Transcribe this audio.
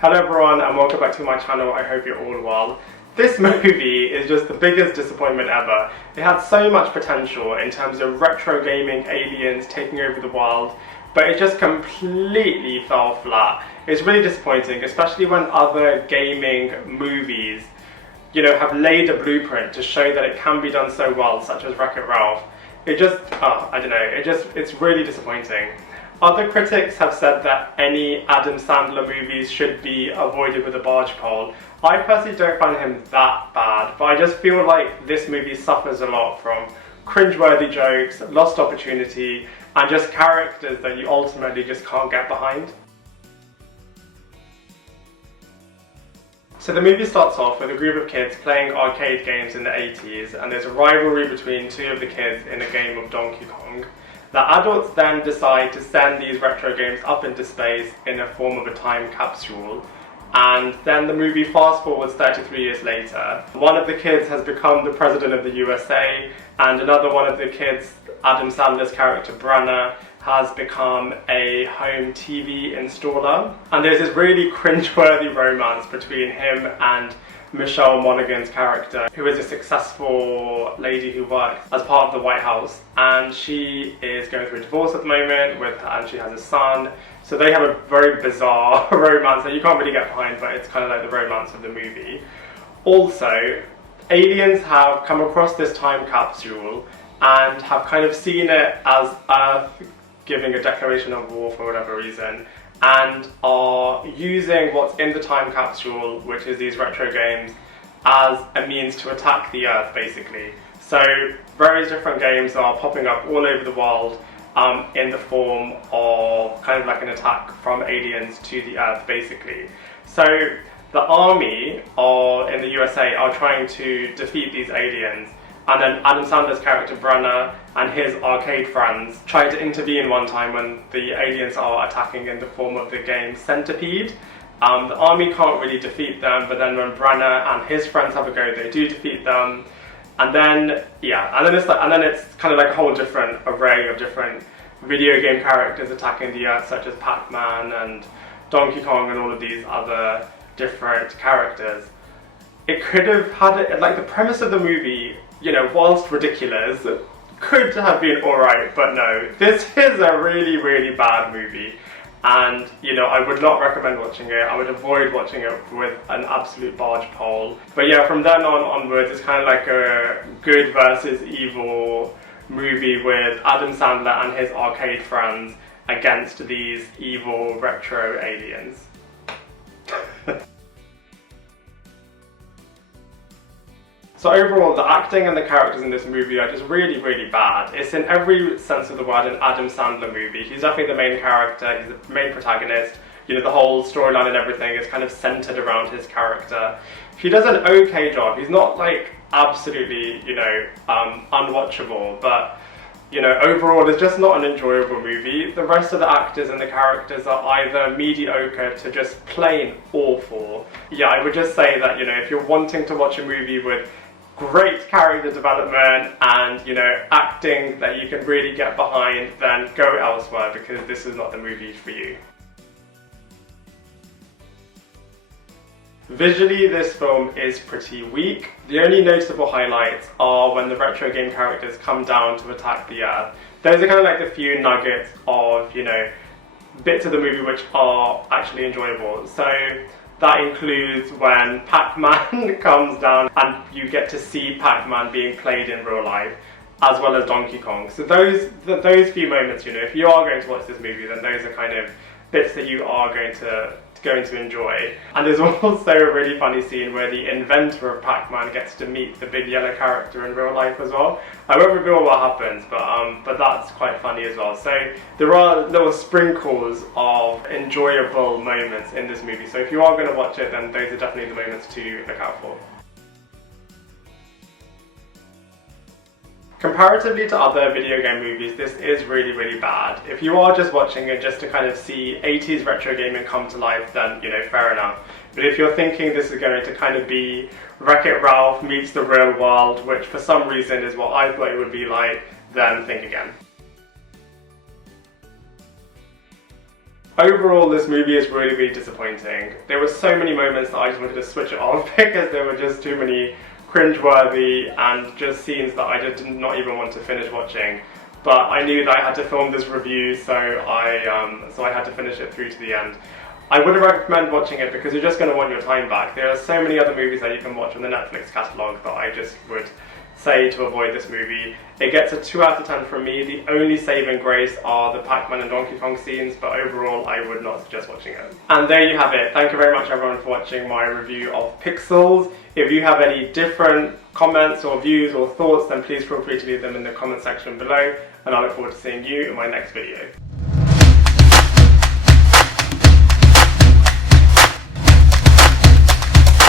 Hello everyone and welcome back to my channel. I hope you're all well. This movie is just the biggest disappointment ever. It had so much potential in terms of retro gaming aliens taking over the world, but it just completely fell flat. It's really disappointing, especially when other gaming movies, have laid a blueprint to show that it can be done so well, such as Wreck-It Ralph. It just, it's really disappointing. Other critics have said that any Adam Sandler movies should be avoided with a barge pole. I personally don't find him that bad, but I just feel like this movie suffers a lot from cringeworthy jokes, lost opportunity, and just characters that you ultimately just can't get behind. So the movie starts off with a group of kids playing arcade games in the 80s, and there's a rivalry between two of the kids in a game of Donkey Kong. The adults then decide to send these retro games up into space in the form of a time capsule, and then the movie fast forwards 33 years later. One of the kids has become the president of the USA, and another one of the kids, Adam Sandler's character Brenner, has become a home TV installer. And there's this really cringeworthy romance between him and Michelle Monaghan's character, who is a successful lady who works as part of the White House, and she is going through a divorce at the moment and she has a son. So they have a very bizarre romance that you can't really get behind, but it's kind of like the romance of the movie. Also, aliens have come across this time capsule and have kind of seen it as Earth giving a declaration of war for whatever reason, and are using what's in the time capsule, which is these retro games, as a means to attack the Earth, basically. So various different games are popping up all over the world in the form of kind of like an attack from aliens to the Earth, basically. So the army in the USA are trying to defeat these aliens, and then Adam Sandler's character Brenner and his arcade friends try to intervene one time when the aliens are attacking in the form of the game Centipede. The army can't really defeat them, but then when Brenner and his friends have a go, they do defeat them. And then it's kind of like a whole different array of different video game characters attacking the Earth, such as Pac-Man and Donkey Kong and all of these other different characters. It could have had it, like, the premise of the movie, whilst ridiculous, could have been alright, but no. This is a really, really bad movie, and, I would not recommend watching it. I would avoid watching it with an absolute barge pole. But yeah, from then onwards, it's kind of like a good versus evil movie with Adam Sandler and his arcade friends against these evil retro aliens. So overall, the acting and the characters in this movie are just really, really bad. It's in every sense of the word an Adam Sandler movie. He's definitely the main character, he's the main protagonist. The whole storyline and everything is kind of centered around his character. He does an okay job. He's not like absolutely, unwatchable, but overall it's just not an enjoyable movie. The rest of the actors and the characters are either mediocre to just plain awful. Yeah, I would just say that, if you're wanting to watch a movie with great character development and, acting that you can really get behind, then go elsewhere, because this is not the movie for you. Visually, this film is pretty weak. The only noticeable highlights are when the retro game characters come down to attack the Earth. Those are kind of like the few nuggets of, bits of the movie which are actually enjoyable. So that includes when Pac-Man comes down and you get to see Pac-Man being played in real life, as well as Donkey Kong. So those few moments, if you are going to watch this movie, then those are kind of bits that you are going to enjoy. And there's also a really funny scene where the inventor of Pac-Man gets to meet the big yellow character in real life as well. I won't reveal what happens, but that's quite funny as well. So there are little sprinkles of enjoyable moments in this movie. So if you are going to watch it, then those are definitely the moments to look out for. Comparatively to other video game movies, this is really, really bad. If you are just watching it just to kind of see 80s retro gaming come to life, then, fair enough. But if you're thinking this is going to kind of be Wreck-It Ralph meets the real world, which for some reason is what I thought it would be like, then think again. Overall, this movie is really, really disappointing. There were so many moments that I just wanted to switch it off because there were just too many cringeworthy and just scenes that I just did not even want to finish watching. But I knew that I had to film this review, so I had to finish it through to the end. I would recommend watching it because you're just going to want your time back. There are so many other movies that you can watch on the Netflix catalogue that I just would say to avoid this movie. It gets a 2 out of 10 from me. The only saving grace are the Pac-Man and Donkey Kong scenes, but overall I would not suggest watching it. And there you have it. Thank you very much everyone for watching my review of Pixels. If you have any different comments or views or thoughts, then please feel free to leave them in the comment section below, and I look forward to seeing you in my next video.